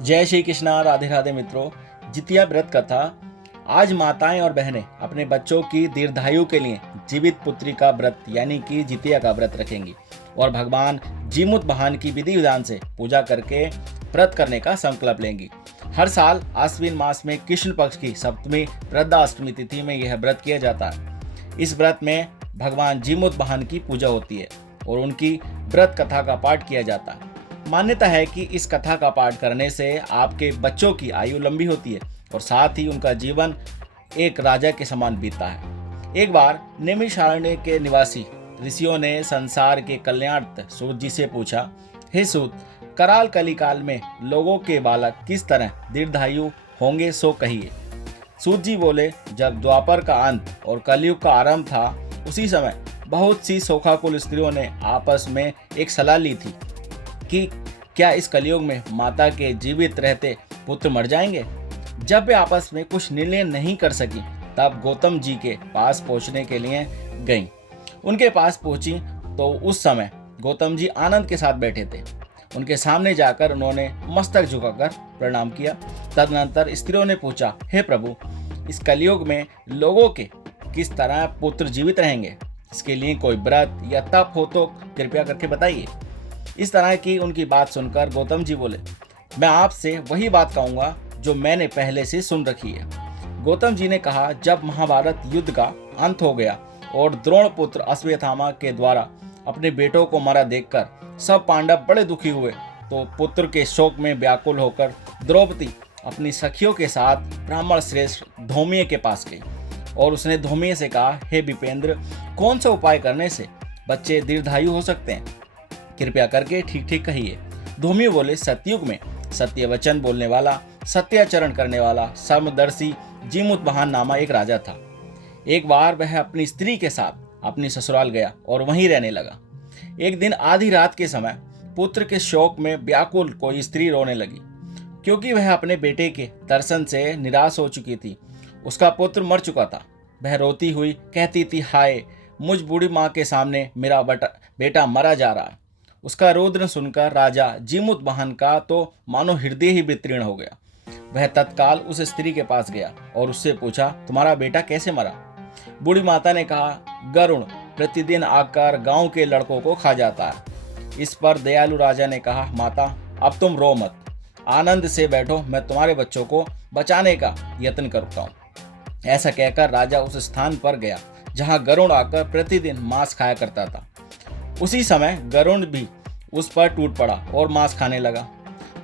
जय श्री कृष्णा। राधे राधे मित्रों। जितिया व्रत कथा। आज माताएं और बहनें अपने बच्चों की दीर्घायु के लिए जीवित पुत्री का व्रत यानी कि जितिया का व्रत रखेंगी और भगवान जीमूत वाहन की विधि विधान से पूजा करके व्रत करने का संकल्प लेंगी। हर साल आश्विन मास में कृष्ण पक्ष की सप्तमी वृद्धाष्टमी तिथि में यह व्रत किया जाता है। इस व्रत में भगवान जीमूत वाहन की पूजा होती है और उनकी व्रत कथा का पाठ किया जाता है। मान्यता है कि इस कथा का पाठ करने से आपके बच्चों की आयु लंबी होती है और साथ ही उनका जीवन एक राजा के समान बीतता है। एक बार नैमिषारण्य के निवासी ऋषियों ने संसार के कल्याणार्थ सूत जी से पूछा, हे सूत, कराल कलिकाल में लोगों के बालक किस तरह दीर्घायु होंगे सो कहिए। सूत जी बोले, जब द्वापर का अंत और कलयुग का आरंभ था उसी समय बहुत सी शोकाकुल स्त्रियों ने आपस में एक सलाह ली थी कि क्या इस कलयुग में माता के जीवित रहते पुत्र मर जाएंगे। जब वे आपस में कुछ निर्णय नहीं कर सकी तब गौतम जी के पास पहुंचने के लिए गईं। उनके पास पहुंची तो उस समय गौतम जी आनंद के साथ बैठे थे। उनके सामने जाकर उन्होंने मस्तक झुकाकर प्रणाम किया। तदनंतर स्त्रियों ने पूछा, हे प्रभु, इस कलयुग में लोगों के किस तरह पुत्र जीवित रहेंगे, इसके लिए कोई व्रत या तप हो तो कृपया करके बताइए। इस तरह की उनकी बात सुनकर गौतम जी बोले, मैं आपसे वही बात कहूँगा जो मैंने पहले से सुन रखी है। गौतम जी ने कहा, जब महाभारत युद्ध का अंत हो गया और द्रोण पुत्र अश्वत्थामा के द्वारा अपने बेटों को मरा देखकर सब पांडव बड़े दुखी हुए तो पुत्र के शोक में व्याकुल होकर द्रौपदी अपनी सखियों के साथ ब्राह्मण श्रेष्ठ धौम्य के पास गई और उसने धौम्य से कहा, हे विपेंद्र, कौन सा उपाय करने से बच्चे दीर्घायु हो सकते हैं, कृपया करके ठीक ठीक कहिए। धौम्य बोले, सतयुग में सत्य वचन बोलने वाला, सत्याचरण करने वाला, समदर्शी जीमूत वाहन नामा एक राजा था। एक बार वह अपनी स्त्री के साथ अपनी ससुराल गया और वहीं रहने लगा। एक दिन आधी रात के समय पुत्र के शोक में व्याकुल कोई स्त्री रोने लगी, क्योंकि वह अपने बेटे के दर्शन से निराश हो चुकी थी। उसका पुत्र मर चुका था। वह रोती हुई कहती थी, हाय, मुझ बूढ़ी माँ के सामने मेरा बेटा मरा जा रहा है। उसका रोदन सुनकर राजा जीमूत वाहन का तो मानो हृदय ही वितीर्ण हो गया। वह तत्काल उस स्त्री के पास गया और उससे पूछा, तुम्हारा बेटा कैसे मरा। बूढ़ी माता ने कहा, गरुण प्रतिदिन आकर गांव के लड़कों को खा जाता है। इस पर दयालु राजा ने कहा, माता, अब तुम रो मत, आनंद से बैठो, मैं तुम्हारे बच्चों को बचाने का यत्न करता हूँ। ऐसा कहकर राजा उस स्थान पर गया जहाँ गरुण आकर प्रतिदिन मांस खाया करता था। उसी समय गरुण भी उस पर टूट पड़ा और मांस खाने लगा।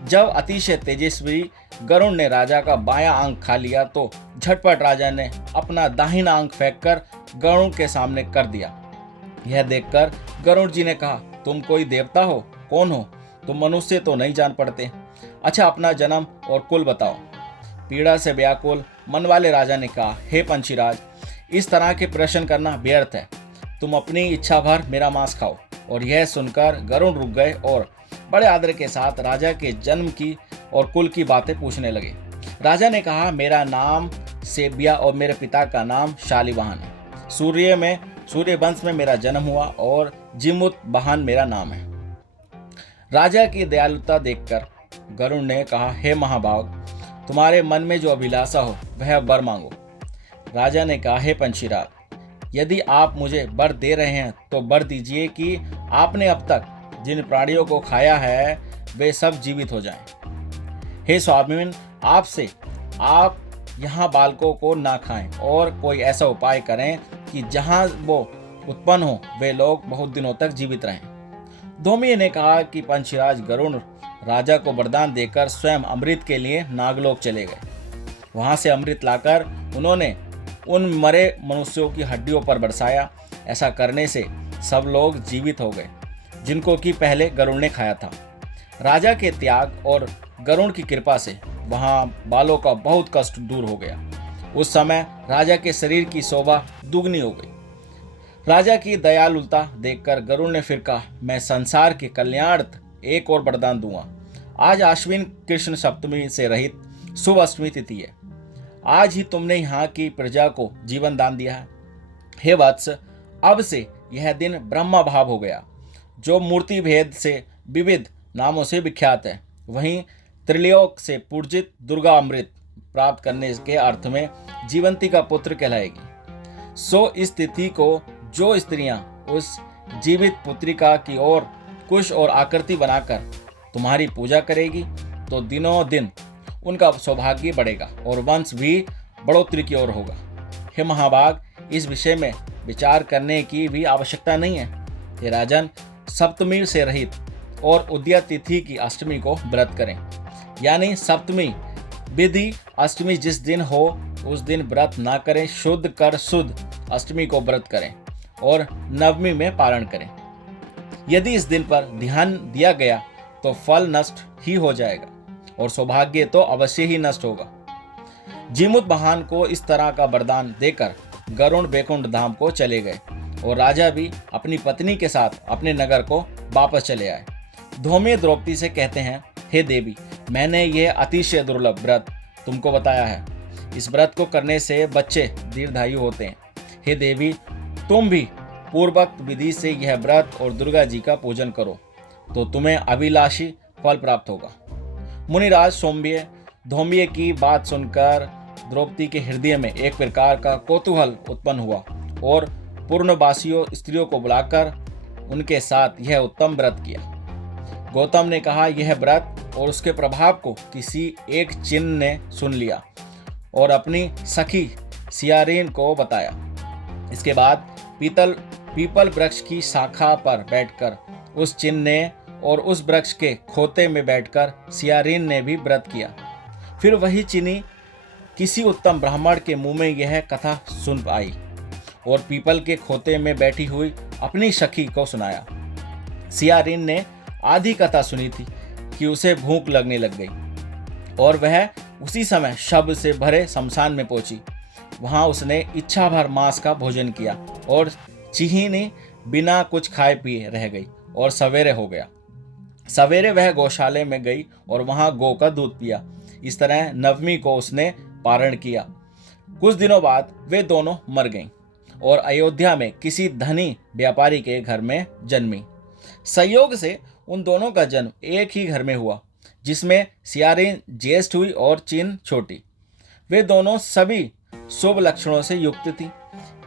जब अतिशय तेजस्वी गरुण ने राजा का बायां आंख खा लिया तो झटपट राजा ने अपना दाहिना आंख फेंककर गरुण के सामने कर दिया। यह देखकर गरुड़ जी ने कहा, तुम कोई देवता हो? कौन हो तुम? मनुष्य तो नहीं जान पड़ते। अच्छा, अपना जन्म और कुल बताओ। पीड़ा से व्याकुल मन वाले राजा ने कहा, हे पंछीराज, इस तरह के प्रश्न करना व्यर्थ है। तुम अपनी इच्छा भर मेरा मांस खाओ। और यह सुनकर गरुड़ रुक गए और बड़े आदर के साथ राजा के जन्म की और कुल की बातें पूछने लगे। राजा ने कहा, मेरा नाम सेबिया और मेरे पिता का नाम शालिवाहन है। सूर्य वंश में मेरा जन्म हुआ और जीमूत वाहन मेरा नाम है। राजा की दयालुता देखकर गरुड़ ने कहा, हे महाभाग, तुम्हारे मन में जो अभिलाषा हो वह वर मांगो। राजा ने कहा, हे पंछीराज, यदि आप मुझे वर दे रहे हैं तो वर दीजिए कि आपने अब तक जिन प्राणियों को खाया है वे सब जीवित हो जाएं। हे स्वामीन, आपसे आप यहाँ बालकों को ना खाएं और कोई ऐसा उपाय करें कि जहाँ वो उत्पन्न हो वे लोग बहुत दिनों तक जीवित रहें। धौम्य ने कहा कि पंछीराज गरुड़ राजा को वरदान देकर स्वयं अमृत के लिए नागलोक चले गए। वहाँ से अमृत लाकर उन्होंने उन मरे मनुष्यों की हड्डियों पर बरसाया। ऐसा करने से सब लोग जीवित हो गए जिनको कि पहले गरुड़ ने खाया था। राजा के त्याग और गरुड़ की कृपा से वहाँ बालों का बहुत कष्ट दूर हो गया। उस समय राजा के शरीर की शोभा दुगनी हो गई। राजा की दयालुता देखकर गरुड़ ने फिर कहा, मैं संसार के कल्याणार्थ एक और वरदान दूंगा। आज आश्विन कृष्ण सप्तमी से रहित शुभ अष्टमी तिथि है। आज ही तुमने यहाँ की प्रजा को जीवन दान दिया है। हे वत्स, अब से यह दिन ब्रह्मा भाव हो गया, जो मूर्ति भेद से विविध नामों से विख्यात है। वहीं त्रिलोक से पूजित दुर्गा अमृत प्राप्त करने के अर्थ में जीवंती का पुत्र कहलाएगी। सो इस तिथि को जो स्त्रियां उस जीवित पुत्रिका की ओर कुश और आकृति बनाकर तुम्हारी पूजा करेगी तो दिनों दिन उनका सौभाग्य बढ़ेगा और वंश भी बढ़ोतरी की ओर होगा। हे महाभाग, इस विषय में विचार करने की भी आवश्यकता नहीं है। हे राजन, सप्तमी से रहित और उदया तिथि की अष्टमी को व्रत करें, यानी सप्तमी विधि अष्टमी जिस दिन हो उस दिन व्रत ना करें, शुद्ध कर शुद्ध अष्टमी को व्रत करें और नवमी में पारण करें। यदि इस दिन पर ध्यान दिया गया तो फल नष्ट ही हो जाएगा और सौभाग्य तो अवश्य ही नष्ट होगा। जीमूत महान को इस तरह का वरदान देकर गरुड़ बैकुंठ धाम को चले गए और राजा भी अपनी पत्नी के साथ अपने नगर को वापस चले आए। धौम्य द्रौपदी से कहते हैं, हे देवी, मैंने यह अतिशय दुर्लभ व्रत तुमको बताया है। इस व्रत को करने से बच्चे दीर्घायु होते हैं। हे देवी, तुम भी पूर्वोक्त विधि से यह व्रत और दुर्गा जी का पूजन करो तो तुम्हें अभिलाषी फल प्राप्त होगा। मुनिराज सौम्य धौम्य की बात सुनकर द्रौपदी के हृदय में एक प्रकार का कौतूहल उत्पन्न हुआ और पूर्णवासियों स्त्रियों को बुलाकर उनके साथ यह उत्तम व्रत किया। गौतम ने कहा, यह व्रत और उसके प्रभाव को किसी एक चिन्ह ने सुन लिया और अपनी सखी सियारीन को बताया। इसके बाद पीपल वृक्ष की शाखा पर बैठकर उस चिन्ह ने और उस वृक्ष के खोते में बैठकर सियारीन ने भी व्रत किया। फिर वही चिनी किसी उत्तम ब्राह्मण के मुंह में यह कथा सुन आई और पीपल के खोते में बैठी हुई अपनी सखी को सुनाया। सियारीन ने आधी कथा सुनी थी कि उसे भूख लगने लग गई और वह उसी समय शब्द से भरे शमशान में पहुंची। वहां उसने इच्छा भर मांस का भोजन किया और चिहिनी बिना कुछ खाए पिए रह गई और सवेरे हो गया। सवेरे वह गौशाले में गई और वहां गौ का दूध पिया। इस तरह नवमी को उसने पारण किया। कुछ दिनों बाद वे दोनों मर गईं और अयोध्या में किसी धनी व्यापारी के घर में जन्मी। संयोग से उन दोनों का जन्म एक ही घर में हुआ, जिसमें सियारीन ज्येष्ठ हुई और चिन छोटी। वे दोनों सभी शुभ लक्षणों से युक्त थी,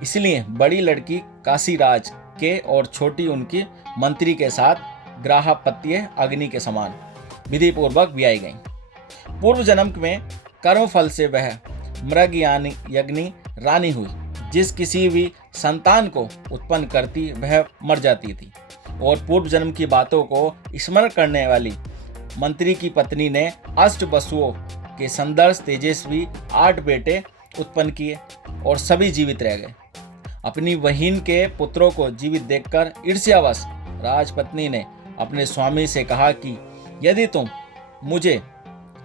इसलिए बड़ी लड़की काशीराज के और छोटी उनकी मंत्री के साथ ग्राहपत्य अग्नि के समान विधि पूर्वक ब्याई गई। पूर्व जन्म में कर्म फल से वह मृग यानी यज्ञनी रानी हुई। जिस किसी भी संतान को उत्पन्न करती वह मर जाती थी और पूर्व जन्म की बातों को स्मरण करने वाली मंत्री की पत्नी ने अष्ट वसुओं के संदर्भ तेजस्वी 8 बेटे उत्पन्न किए और सभी जीवित रह गए। अपनी बहिन के पुत्रों को जीवित देखकर ईर्ष्यावश राजपत्नी ने अपने स्वामी से कहा कि यदि तुम मुझे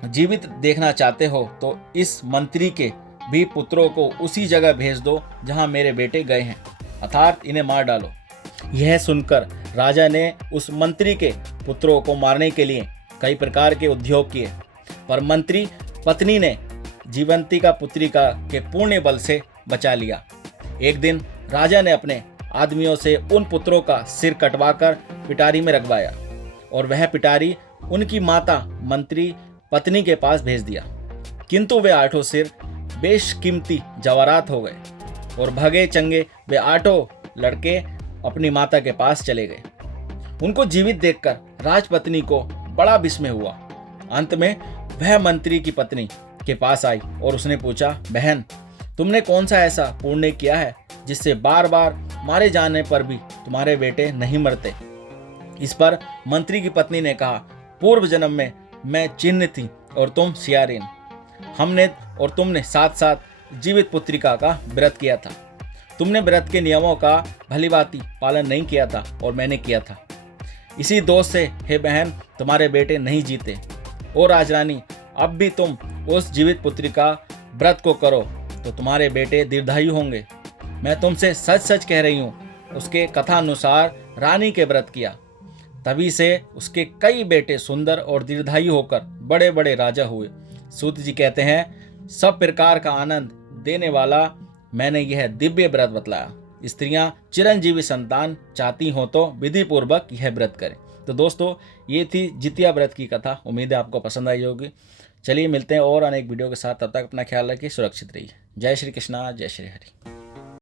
जीवित देखना चाहते हो तो इस मंत्री के भी पुत्रों को उसी जगह भेज दो जहां मेरे बेटे गए हैं, अर्थात इन्हें मार डालो। यह सुनकर राजा ने उस मंत्री के पुत्रों को मारने के लिए कई प्रकार के उद्योग किए, पर मंत्री पत्नी ने जीवंती का पुत्रिका के पूर्ण बल से बचा लिया। एक दिन राजा ने अपने आदमियों से उन पुत्रों का सिर कटवाकर पिटारी में रखवाया और वह पिटारी उनकी माता मंत्री पत्नी के पास भेज दिया, किंतु वे 8 सिर बेशकीमती जवाहरात हो गए और भगे चंगे वे 8 लड़के अपनी माता के पास चले गए। उनको जीवित देखकर राजपत्नी को बड़ा विस्मय हुआ। अंत में वह मंत्री की पत्नी के पास आई और उसने पूछा, बहन, तुमने कौन सा ऐसा पुण्य किया है जिससे बार बार मारे जाने पर भी तुम्हारे बेटे नहीं मरते? इस पर मंत्री की पत्नी ने कहा, पूर्व जन्म में मैं चिन्ह थी और तुम सियारीन। हमने और तुमने साथ साथ जीवित पुत्रिका का व्रत किया था। तुमने व्रत के नियमों का भलीभांति पालन नहीं किया था और मैंने किया था। इसी दोष से हे बहन तुम्हारे बेटे नहीं जीते। और राजरानी, अब भी तुम उस जीवित पुत्रिका व्रत को करो तो तुम्हारे बेटे दीर्घायु होंगे। मैं तुमसे सच सच कह रही हूँ। उसके कथा अनुसार रानी के व्रत किया, तभी से उसके कई बेटे सुंदर और दीर्घायु होकर बड़े बड़े राजा हुए। सूत जी कहते हैं, सब प्रकार का आनंद देने वाला मैंने यह दिव्य व्रत बतलाया। स्त्रियां चिरंजीवी संतान चाहती हो तो विधि पूर्वक यह व्रत करें। तो दोस्तों ये थी जितिया व्रत की कथा। उम्मीद है आपको पसंद आई होगी। चलिए मिलते हैं और अनेक वीडियो के साथ, तब तक अपना ख्याल रखिए, सुरक्षित रहिए। जय श्री कृष्णा, जय श्री हरि।